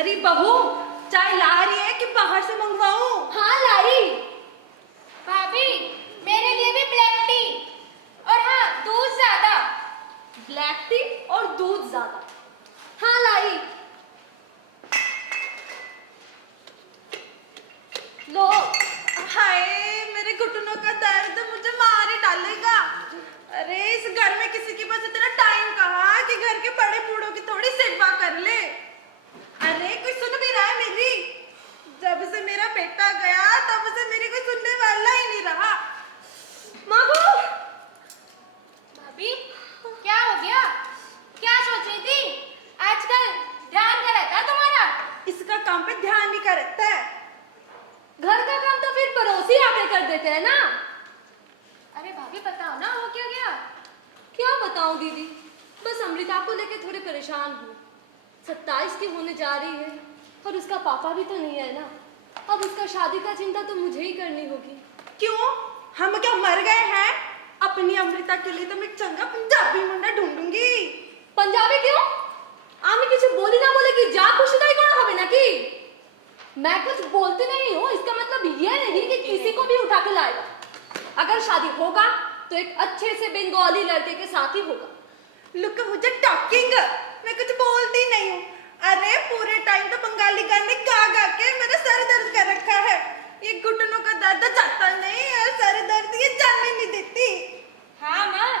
अरे बहू, चाय ला रही है कि बाहर से मंगवाऊं? हाँ लाई। भाभी मेरे लिए भी ब्लैक टी और हाँ दूध ज्यादा। ब्लैक टी और दूध ज्यादा। हाँ लाई। लो। हाय, मेरे घुटनों का दर्द मुझे मार ही डालेगा। अरे इस घर में किसी के पास इतना टाइम कहाँ कि घर के बड़े बूढ़ों की थोड़ी सेवा कर ले। अरे कोई सुन भी रहा है मेरी? जब से मेरा बेटा गया तब से मेरी कोई सुनने वाला ही नहीं रहा। मागो। भाभी क्या हो गया? क्या सोच रही थी? आजकल ध्यान का रहता है तुम्हारा? इसका काम पे ध्यान नहीं करता है। घर का काम तो फिर पड़ोसी आके कर देते हैं ना। अरे भाभी बताओ ना, हो क्या गया? क्या बताऊं दीदी, बस अमृता को लेके थोड़ी परेशान हूँ। 27 की होने जा रही है और उसका पापा भी तो नहीं है ना। अब उसका शादी का चिंता तो मुझे ही करनी होगी। क्यों? हम क्या मर गए हैं? अपनी अमृता के लिए तो मैं चंगा पंजाबी मुंडा ढूंढूंगी। पंजाबी क्यों? आमी किसी बोली ना बोले कि जा खुशदाई करो हमें ना कि मैं कुछ बोलती नहीं हूँ, इसका मतलब ये नहीं कि किसी को भी उठा के लाएगा। अगर शादी होगा तो एक अच्छे से बंगाली लड़के के साथ ही होगा। लुक मुझे टॉकिंग, मैं कुछ बोलती नहीं हूँ। अरे पूरे टाइम तो बंगाली गाने गा गा के मेरा सर दर्द कर रखा है। ये घुटनों का दर्द जाता नहीं और सर दर्द ये जाने नहीं देती। हाँ माँ,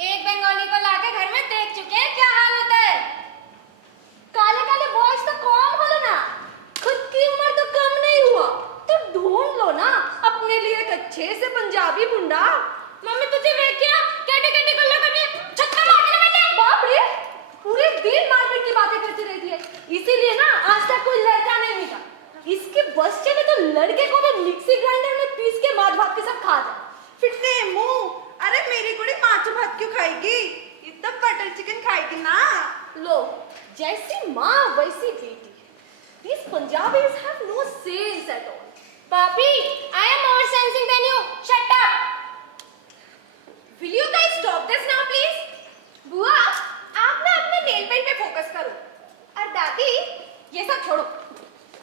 एक बंगाली को लाके घर में देख चुके हैं क्या हाल होता है। काले काले बॉयज तो कम हो ना, खुद की उम्र तो कम नहीं हुआ तो ढूंढ लो ना अपने लिए एक अच्छे से पंजाबी मुंडा। मम्मी तुझे देख क्या कैटे कैटे गल्ला करने छक्का मारने मैंने। बाप रे, पूरे दिन मारपीट की बातें करती रहती है, इसीलिए ना आज तक कोई लड़का नहीं मिला। इसके बस चले तो लड़के को भी मिक्सी ग्राइंडर में पीस के मार भात के साथ खा जाए। फिर से मुंह, अरे मेरी कुड़ी माछ भात क्यों खाएगी? ये तो बटर चिकन खाएगी ना। लो, जैसी माँ वैसी बेटी। These Punjabis have no sense at all. Papi, I am more sensing than you. Shut up. Will you guys stop this now, please? बुआ, आप ना अपने नेल पेंट पे फोकस करो। और दादी, ये सब छोड़ो।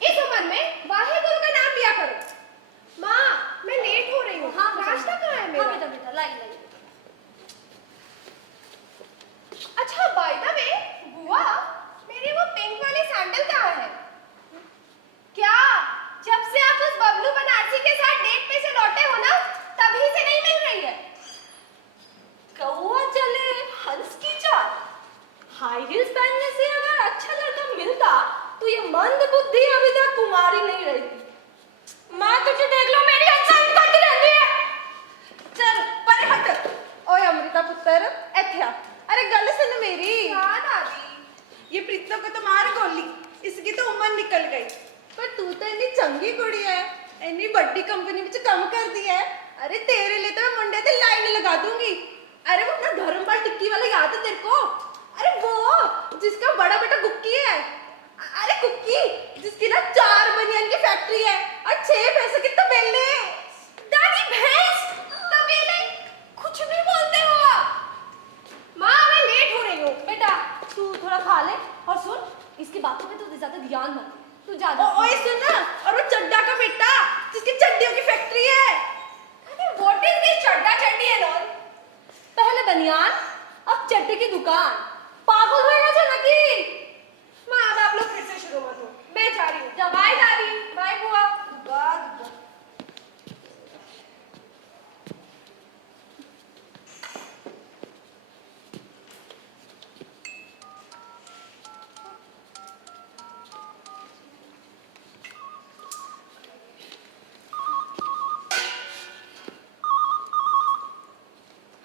इस उम्र में वाहे गुरु का नाम लिया करो। माँ, मैं लेट हो रही हूँ। हाँ, नाश्ता कहाँ है मेरा? हाँ बेटा बेटा, लाई लाई। अच्छा, बाय द वे, बुआ, मेरी वो पिंक वाली सैंडल कहाँ है? क्या? जब से आप उस बबलू बनारसी के साथ डेट पे से लौटे हो ना, तभी से नहीं मिल रही है। कौवा चले हंस की चाल। हाई हील्स पहनने से अगर अच्छा लड़का मिलता तो ये मंद बुद्धि अभी तक कुमारी नहीं रहती। माँ तुझे देख लो, मेरी अनसाइन करती रहती है। चल परे हट। ओए अमृता पुत्र, ऐथे आ। अरे गल सुन मेरी। हाँ दादी। ये प्रीतम को तो मार गोली, इसकी तो उम्र निकल गई। पर तू तो इतनी चंगी कुड़ी है, इतनी बड़ी कंपनी में काम कर दी है। अरे तेरे लिए तो मैं मुंडे से लाइन लगा दूंगी। अरे वो अपना धर्मपाल टिक्की वाला याद है तेरे को? अरे वो जिसका बड़ा बेटा कुक्की है। अरे कुक्की जिसकी ना 4 बनियान की फैक्ट्री है और 6 पैसे की तबेले। दादी भैंस तबेले कुछ भी बोलते हो आप। माँ मैं लेट हो रही हूँ। बेटा तू थोड़ा खा ले और सुन, इसकी बातों पे तो ज्यादा ध्यान मत दे। तू जा जा। ओए सुन ना, और वो चड्डा का बेटा जिसकी चड्डियों की फैक्ट्री है। अरे व्हाट इज दिस चड्डा चड्डी एंड ऑल? पहले बनियान, अब चड्डी की दुकान। पागल हो गया था ना कि? माँ अब आप लोग फिर से शुरू मत हो, मैं जा रही हूँ। बाय दादी, बाय बुआ। Bye.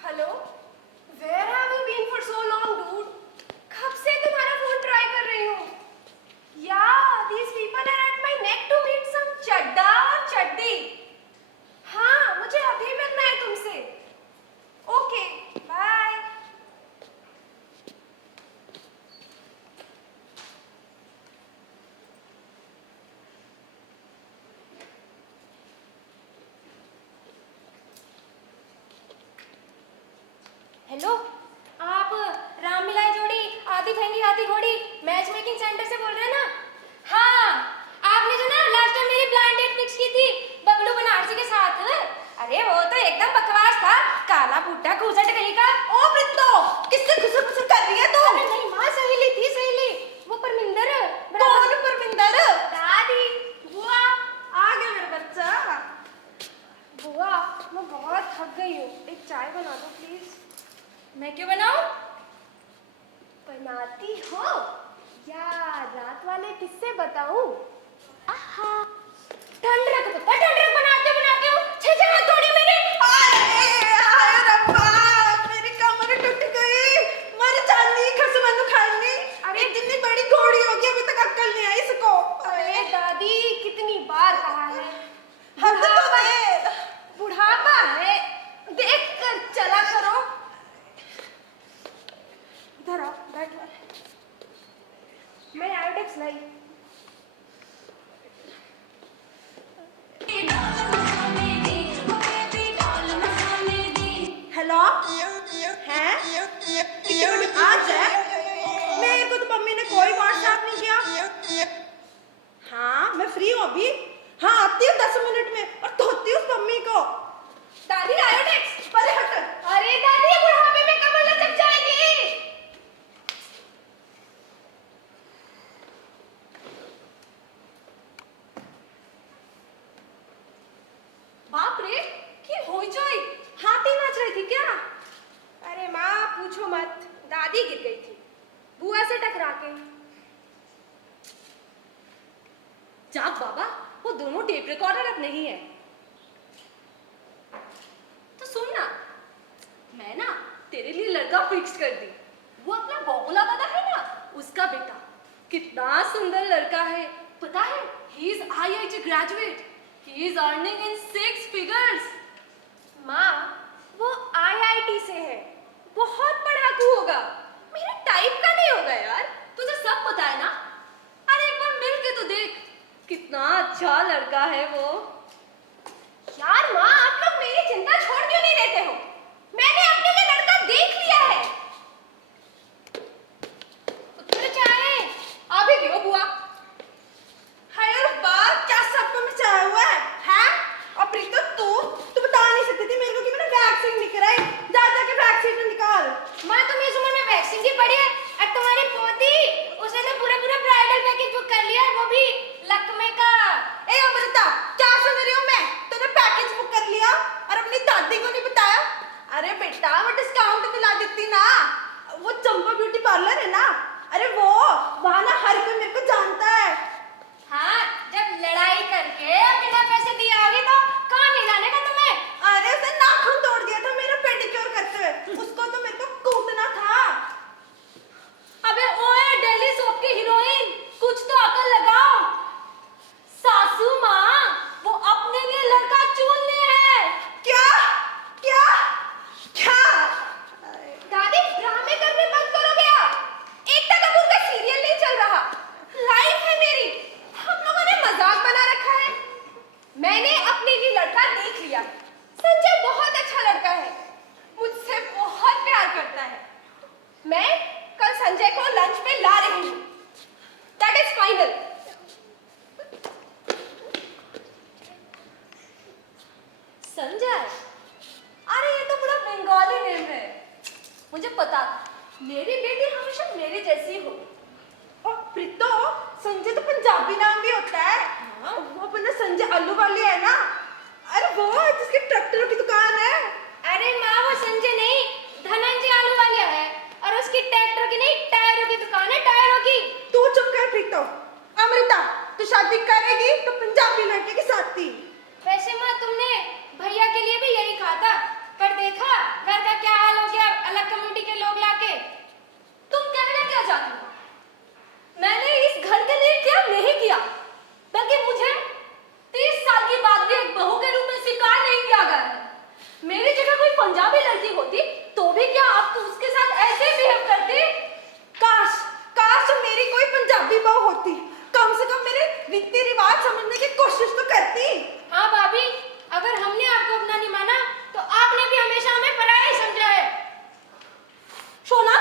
Hello, where have you been for so long dude? कब से तुम्हारा फोन ट्राई कर रही हूँ। Yeah these people are at my neck to meet some Chadda और चड्डी। हाँ मुझे अभी मिलना है तुमसे। Okay bye. हेलो, आप राम मिलाई जोड़ी आधी महंगी आधी घोड़ी मैच मेकिंग सेंटर से बोल रहे हैं ना? हाँ, आपने जो ना लास्ट टाइम मेरी ब्लाइंड डेट फिक्स की थी बबलू बनारसी के साथ, अरे वो तो एकदम बकवास था, काला फूटा घूसट कहीं का। ओ प्रीतो, किससे खुसर खुसर कर रही है तू? अरे नहीं माँ, सहेली थी सहेली, वो परमिंदर। कौन परमिंदर? दादी। बुआ। आ गया मेरा बच्चा। बुआ, मैं बहुत थक गई हूँ, एक चाय बना दो प्लीज। मैं क्यों बनाऊँ? बनाती हो या रात वाले किससे बताऊँ? आहा, ठंडक पता, ठंडक बनाते हो छे छे हाथ तोड़ी मेरे। हाय रब्बा, मेरी कमर टूट गई। मर जानी खसमन खानी। अरे इतनी बड़ी घोड़ी होगी, अभी तक अक्ल नहीं आई इसको। अरे दादी, कितनी बार कहा है, हद तो दे। बुढ़ापा है, देख कर चला करो। इधर आओ, बैठो। मैं आयोडेक्स लाई। हेलो हैं? कितनी बड़ी आज है? मेरे को तो मम्मी ने कोई व्हाट्सएप नहीं किया। हाँ मैं फ्री हूँ अभी। हाँ आती हूँ 10 मिनट में और धोती हूँ उस मम्मी को। दादी आयोडेक्स। परे हट। अरे दादी, बुढ़ापे में कमर लचक जाएगी। बाप रे, की होई जोई? हाथी नाच रही थी क्या? अरे माँ पूछो मत, दादी गिर गई थी बुआ से टकरा के। जाग बाबा, वो दोनों टेप रिकॉर्डर अब नहीं है। तो सुन ना, मैं ना तेरे लिए लड़का फिक्स कर दी। वो अपना बबुला दादा है ना, उसका बेटा। कितना सुंदर लड़का है, पता है? He is IIT graduate. He is earning in 6 figures. माँ, वो IIT से है, बहुत पढ़ाकू होगा, मेरे टाइप का नहीं होगा यार। तुझे सब पता है ना? अरे एक बार मिल के तो देख, कितना अच्छा लड़का है वो। यार माँ, आप लोग मेरी चिंता छोड़ क्यों नहीं देते हो? मैंने अपने लिए लड़का देख लिया है। उत्तर चाहे आ भी गयो बुआ। हाय रब्बा, क्या सब पे मचाया हुआ है? हैं? और प्रीतो तू बता नहीं सकती थी मेरे को कि मैंने वैक्सीन नहीं कराई। जा जाके वैक्सीन निकाल। माँ, तुम इस उम्र में वैक्सीन की पड़ी है, और तुम्हारी पोती उसने तो पूरा ब्राइडल पैकेज बुक कर लिया है, वो भी लकमे का। ए अमृता, क्या सुन रही हूँ मैं? तूने पैकेज बुक कर लिया और अपनी दादी को नहीं बताया? अरे बेटा, वो डिस्काउंट दिला देती ना। वो चंपा ब्यूटी पार्लर है ना, अरे वो वहाँ ना हर कोई मेरे को जानता है। हाँ, जब लड़ाई करके बिना पैसे दिए आओगी तो कौन नहीं जानेगा तुम्हें? अरे उसने नाखून तोड़ दिया था मेरा पेडिक्योर करते हुए, उसको तो मेरे को कूटना था। अबे ओए दिल्ली सोप की हीरोइन, कुछ तो अकल लगाओ। सासू माँ, वो अपने लिए लड़का चुन ले है। क्या क्या क्या? दादी, ड्रामे करने बंद करो क्या? एकता कपूर का सीरियल नहीं चल रहा, लाइफ है मेरी। हम लोगों ने मजाक बना रखा है। मैंने अपने लिए लड़का देख लिया, संजय बहुत अच्छा लड़का है, मुझसे बहुत प्यार करता है। मैं कल संजय को लंच पे ला रही हूँ, दैट इज फाइनल। संजय? अरे ये तो बड़ा बंगाली नेम है। मुझे पता, मेरी बेटी हमेशा मेरी जैसी हो। और प्रीतो, संजय तो पंजाबी नाम भी होता है। हाँ? वो अपना संजय आलू वाली है ना, अरे वो जिसके ट्रैक्टरों की दुकान है। अरे माँ, वो संजय नहीं, धनंजय आलू वाला है, और उसकी ट्रैक्टर की नहीं, टायरों की दुकान है, टायरों की। तू चुप कर प्रीतो। अमृता, तू शादी करेगी तो पंजाबी लड़के के साथ थी। वैसे माँ, तुमने भैया के लिए भी यही कहा था, पर देखा घर का क्या हाल हो गया अलग कम्युनिटी के लोग लाके। तुम कहना क्या चाहती हो? मैंने इस घर के लिए क्या नहीं किया, बल्कि मुझे 30 साल की बाद भी एक बहू के रूप में स्वीकार नहीं किया गया है। मेरी जगह कोई पंजाबी लड़की होती तो भी क्या आप तो उसके साथ ऐसे बिहेव करती? काश काश मेरी कोई पंजाबी बहू होती, कम से कम मेरे रीति रिवाज समझने की कोशिश तो करती। हाँ भाभी, अगर हमने आपको अपना नहीं माना तो आपने भी हमेशा हमें पराया ही समझा है। सोना,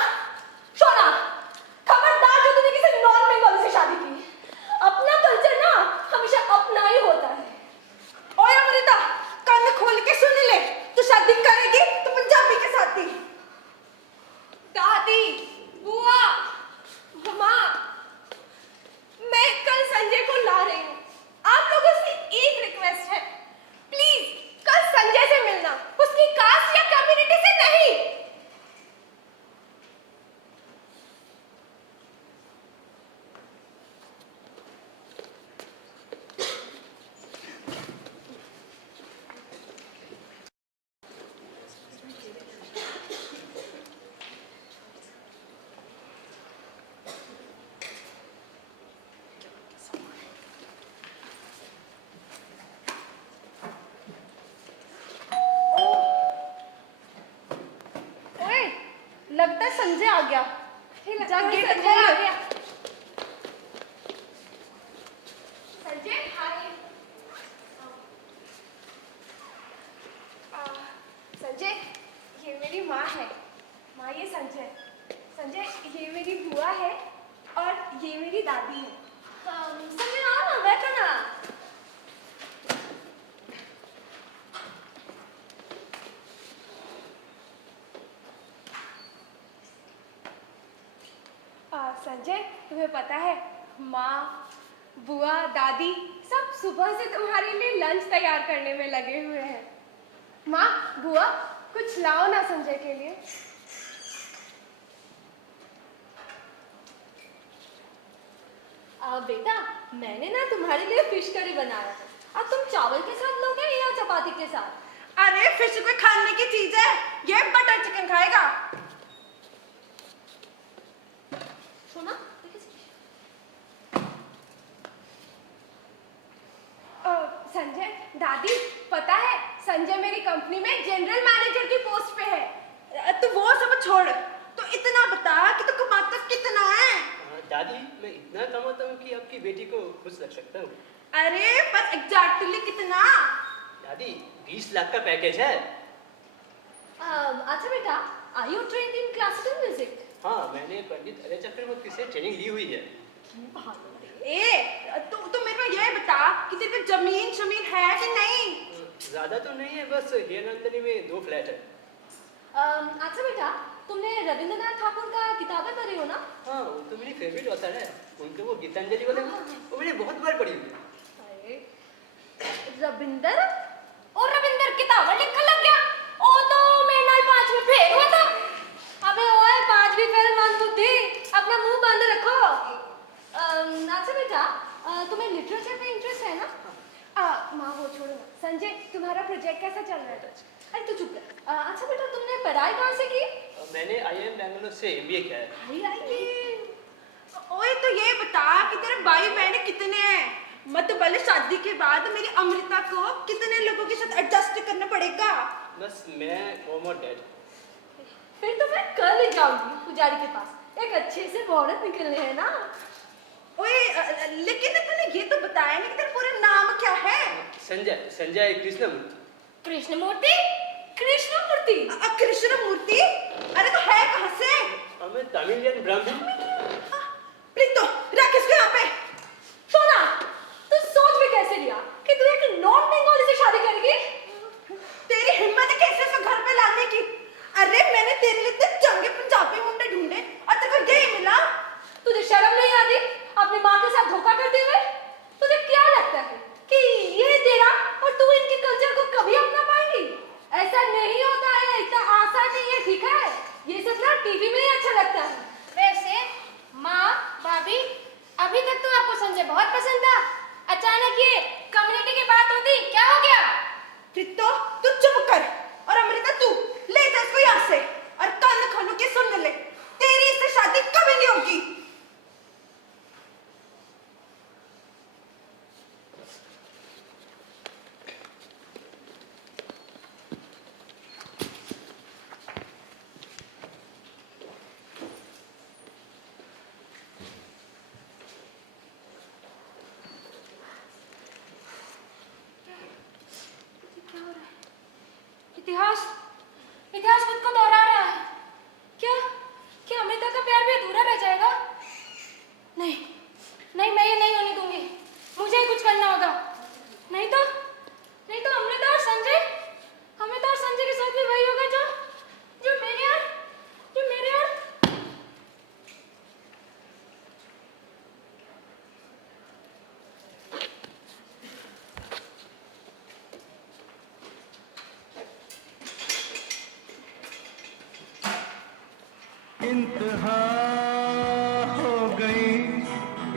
लगता है संजय आ गया। जा गेट संजय आ खोल। गया। संजय हाय। संजय ये मेरी माँ है। माँ ये संजय। संजय ये मेरी बुआ है और ये मेरी दादी है। संजय आओ ना, बैठो ना। संजय तुम्हें पता है माँ बुआ दादी सब सुबह से तुम्हारे लिए लंच तैयार करने में लगे हुए हैं। माँ बुआ कुछ लाओ ना संजय के लिए। बेटा, मैंने ना तुम्हारे लिए फिश करी बनाया है। अब तुम चावल के साथ लोगे या चपाती के साथ? अरे फिश कोई खाने की चीज है, ये बटर चिकन खाएगा। सुना? संजय दादी पता है संजय मेरी कंपनी में जनरल मैनेजर की पोस्ट पे है। तो वो सब छोड़, तो इतना बता कि तू कमाता कितना है? दादी, मैं इतना कमाता हूँ कि आपकी बेटी को खुश रख सकता हूँ। अरे पर एग्जैक्टली कितना? दादी, 20 लाख का पैकेज है। अच्छा बेटा, are you trained in classical music? हाँ, मैंने पंडित अजय चक्रवर्ती से ट्रेनिंग ली हुई है। तू मेरे को ये बता कि तेरे पे जमीन है कि नहीं? ज्यादा तो नहीं है, बस हीरानंदनी में 2 फ्लैट है। अच्छा बेटा, तुमने रविंद्रनाथ ठाकुर का किताबें पढ़ी हो ना? हाँ, वो तो मेरी फेवरेट ऑथर है। उनके वो गीतांजलि वाले वो मैंने बहुत बार पढ़ी हुई है। रविंदर और रविंदर किताब लिखने लग गया। ओ तो मेरे नाल 5वीं फेल हुआ था। अबे ओए 5वीं फेल मंदबुद्धि, अपना मुंह बंद रखो। अच्छा बेटा, तुम्हें लिटरेचर में इंटरेस्ट है ना? माँ वो छोड़ो ना। संजय तुम्हारा प्रोजेक्ट कैसा चल रहा है? अरे तू चुप कर। अच्छा बेटा, तुमने पढ़ाई कहाँ से की? मैंने IIM बैंगलोर से MBA किया है। ओए तो ये बता कि तेरे भाई बहन कितने हैं? मत बोले शादी के बाद मेरी अमृता को कितने लोगों के साथ एडजस्ट करना पड़ेगा? बस मैं, मॉम और डैड। फिर तो मैं कल ही जाऊंगी पुजारी के पास। एक अच्छे से मुहूर्त निकलने हैं ना। ओए लेकिन तूने ये तो बताया नहीं कि तेरा पूरा नाम क्या है? संजय कृष्णमूर्ति। कृष्णमूर्ति? कृष्णमूर्ति? कृष्णमूर्ति? अरे तो है कहाँ से? मैं तमिलियन ब्राह्मण। प्रीतो रख इसको यहाँ पे। सोना, तू सोच भी कैसे लिया कि तू एक नॉन बंगाली से शादी करेगी? तेरी हिम्मत है कैसे इसको घर पे लाने की? अरे मैंने तेरे लिए इतने चंगे पंजाबी मुंडे ढूंढे और तेरे को यही मिला? तुझे शर्म नहीं आती अपनी माँ के साथ धोखा करते हुए? तुझे क्या लगता है कि ये तेरा और तू इनके कल्चर को कभी अपना पाएंगी? ऐसा नहीं होता है, इतना आसान नहीं है, ठीक है? ये सब ना टीवी में ही अच्छा लगता है। वैसे माँ भाभी, अभी तक तो आपको संजय बहुत पसंद था, अचानक ये कम्युनिटी की बात होती, क्या हो गया? प्रीतो तू चुप कर और अमृता तू ले जा इसको यहाँ से और कान खोल के सुन ले, तेरी इससे शादी कभी नहीं होगी। इतिहास इतिहास खुद को दोहरा रहा है। क्या अमृता का प्यार भी अधूरा रह जाएगा? नहीं नहीं, मैं ये नहीं होने दूंगी। मुझे ही कुछ करना होगा। नहीं तो अमृता और संजय के साथ भी वही होगा जो मेरे और इंतहा हो गई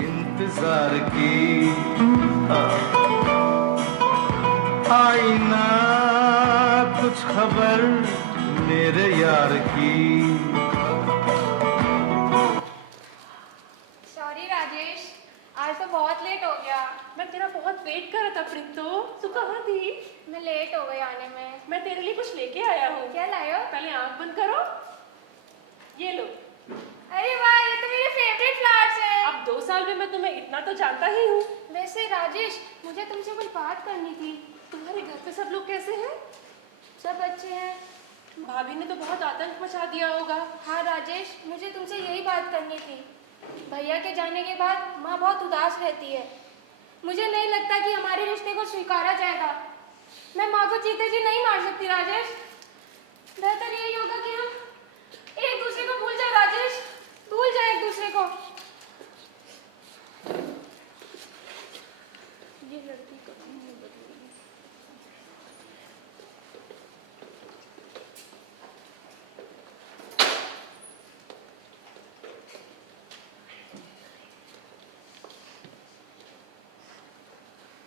इंतजार की, आई ना कुछ खबर मेरे यार की। सॉरी राजेश, आज तो बहुत लेट हो गया। मैं तेरा बहुत वेट कर रहा था प्रीतो, तू कहाँ थी? मैं लेट हो गई आने में। मैं तेरे लिए कुछ लेके आया हूँ। क्या लाए हो? पहले आंख बंद करो। ये लो। अरे वाह, ये तो मेरे फेवरेट फ्लावर्स हैं। अब 2 साल में मैं तुम्हें इतना तो जानता ही हूँ। वैसे राजेश, मुझे तुमसे कोई बात करनी थी। तुम्हारे घर पे सब लोग कैसे हैं? सब अच्छे हैं। भाभी ने तो बहुत आतंक मचा दिया होगा। हाँ राजेश, मुझे तुमसे यही बात करनी थी। भैया के जाने के बाद माँ बहुत उदास रहती है। मुझे नहीं लगता कि हमारे रिश्ते को स्वीकारा जाएगा। मैं माँ को जीते जी नहीं मार सकती राजेश। बेहतर यही होगा कि हम एक दूसरे को भूल जाए राजेश, भूल जाए एक दूसरे को। ये लड़की कभी नहीं बदलेगी।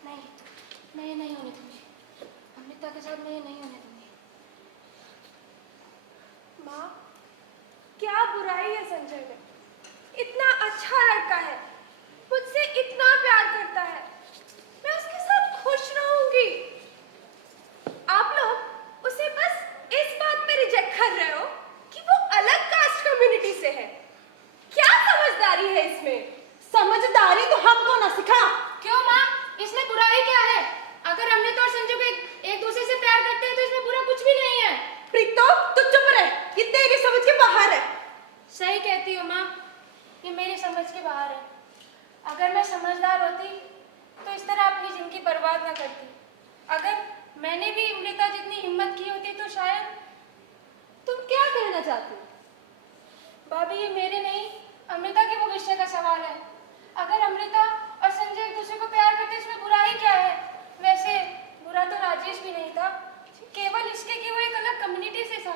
नहीं, मैं ये नहीं होने दूंगी। अमृता के साथ मैं ये नहीं होने दूंगी। माँ, क्या बुराई है संजय में? इतना अच्छा लड़का है, मुझसे इतना प्यार करता है, मैं उसके साथ खुश रहूंगी। आप लोग उसे बस इस बात पे रिजेक्ट कर रहे हो कि वो अलग कास्ट कम्युनिटी से है। क्या समझदारी है इसमें? समझदारी तो हमको ना सिखा। क्यों माँ, इसमें बुराई क्या है? अगर अमृता और संजू को एक दूसरे से प्यार करते हैं तो इसमें बुरा कुछ भी नहीं है। प्रीतो, तू चुप रह, ये तेरी समझ के बाहर है। सही कहती हो माँ, ये मेरी समझ के बाहर है। अगर मैं समझदार होती तो इस तरह अपनी जिंदगी बर्बाद ना करती। अगर मैंने भी अमृता जितनी हिम्मत की होती तो शायद। तुम क्या कहना चाहती हो? भाभी, ये मेरे नहीं, अमृता के भविष्य का सवाल है। अगर अमृता और संजय एक दूसरे को प्यार करते इसमें बुराई क्या है? वैसे बुरा तो राजेश भी नहीं था, केवल इसके कि वो एक अलग कम्युनिटी से था।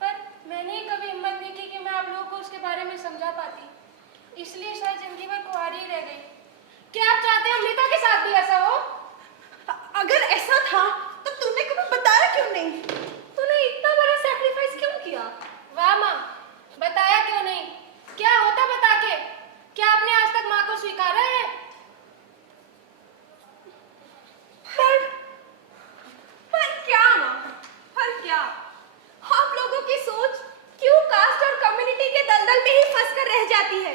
पर मैंने ही कभी हिम्मत नहीं की कि मैं आप लोगों को उसके बारे में समझा पाती, इसलिए शायद जिंदगी भर कुंवारी ही रह गई। क्या आप चाहते हैं अमृता के साथ भी ऐसा हो? अगर ऐसा था तो तूने कभी बताया क्यों नहीं? तूने इतना बड़ा सैक्रिफाइस क्यों किया? वाह माँ, बताया क्यों नहीं? क्या होता बता के? क्या आपने आज तक माँ को स्वीकारा है? पर क्या माँ, पर क्या? आप लोगों की सोच क्यों कास्ट और कम्युनिटी के दलदल में ही फंस कर रह जाती है?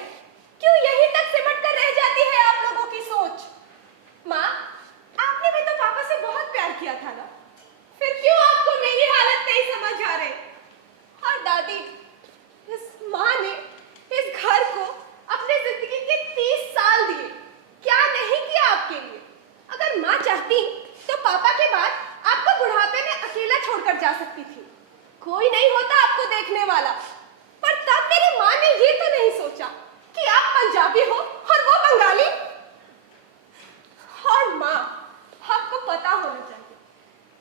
क्यों यहीं तक सिमट कर रह जाती है आप लोगों की सोच? माँ, आपने भी तो पापा से बहुत प्यार किया था ना? फिर क्यों आपको मेरी हालत नहीं समझ आ रही? और दादी, इस माँ ने इस घर को अपने जिंदगी के 30 साल दिए, क्या नहीं किया आपके लिए? अगर माँ चाहती तो पापा के बाद आपको बुढ़ापे में अकेला छोड़कर जा सकती थी, कोई नहीं होता आपको देखने वाला। पर तब मेरी माँ ने ये तो नहीं सोचा कि आप पंजाबी हो और वो बंगाली। और माँ, आपको पता होना चाहिए,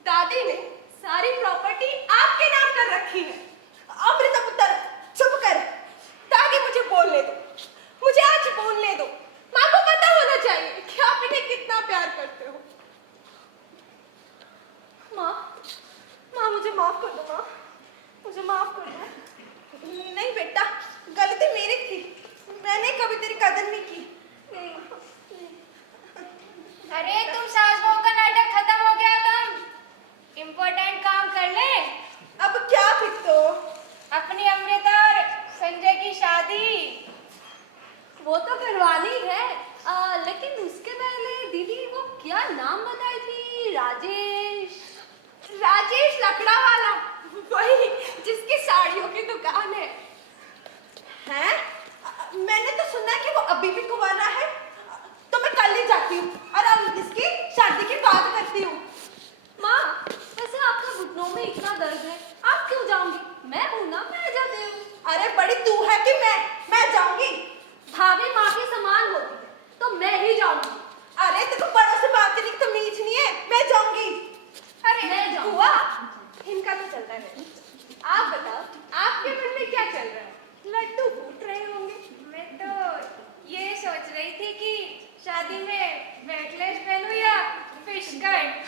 दादी ने सारी प्रॉपर्टी आपके नाम कर रखी है। अमृता पुत्र, चुप कर। दादी, मुझे बोलने दो, मुझे आज बोलने दो। माँ को पता होना चाहिए कि आप इन्हें कितना प्यार करते हो। माँ, माँ मुझे माफ कर दो। माँ, मुझे माफ कर दो। नहीं बेटा, गलती मेरी थी, मैंने कभी तेरी कदर नहीं की। नहीं। अरे तुम सास बहू का नाटक खत्म हो गया, तुम इम्पोर्टेंट काम कर ले। अब क्या फिक्तो? अपनी अमृता और संजय की शादी। वो तो करवानी है, लेकिन उसके पहले दीदी वो क्या नाम बताई थी? राजेश? राजेश लकड़ा वाला, वही जिसकी साड़ियों की दुकान है। हैं? मैंने तो सुना है कि वो अभी भी कुंवारा है। तो मैं कल ही जाती हूँ और अब इसकी शादी की बात करती हूँ। माँ, वैसे आपके घुटनों में इतना दर्द है, आप क्यों जाओगी? मैं हूं ना, मैं जाती हूँ। अरे बड़ी तू है कि मैं जाऊंगी? भाभी माँ के समान होती है, तो मैं ही जाऊंगी। अरे तेरे को बड़ों से बात करने की तमीज नहीं है, मैं जाऊंगी। अरे मैं जाऊंगी। हुआ, इनका तो चलता है। आप बताओ, आपके मन में क्या चल रहा है? लड्डू फूट रहे होंगे। मैं तो ये सोच रही थी कि शादी में नेकलेस पहनूं या फिश कट।